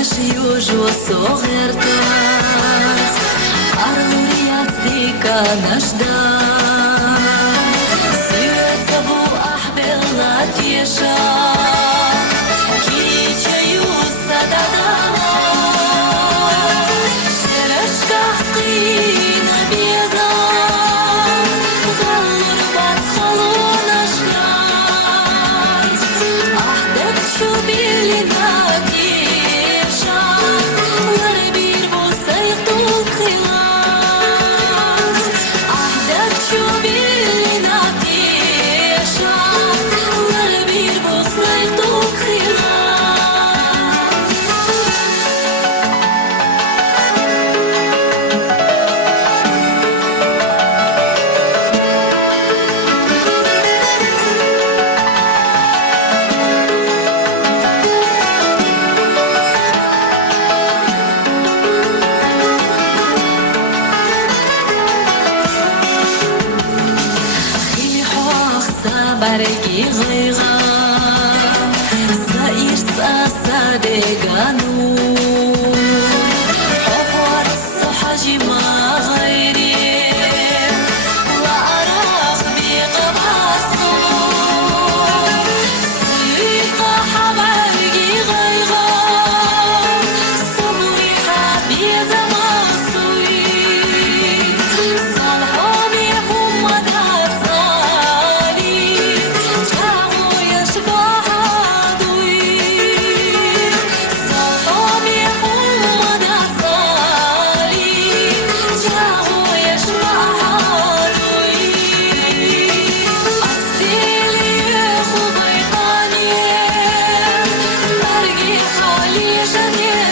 يوجو صغرتاس أرميات ديكا نجدان سيوت أبو أحبل لاتيشا كيتشا يوسا دادانا شرش تحقينا بيضا غلر بطخلون أشكات أحدك شو بيلنا برگی غیغم زایر ساساده گانون حوار صحجی ما غیری و عراق بیقباسون سویقا حبرگی غیغم سویقا بیزمان سوی صالحومی حمد Yeah.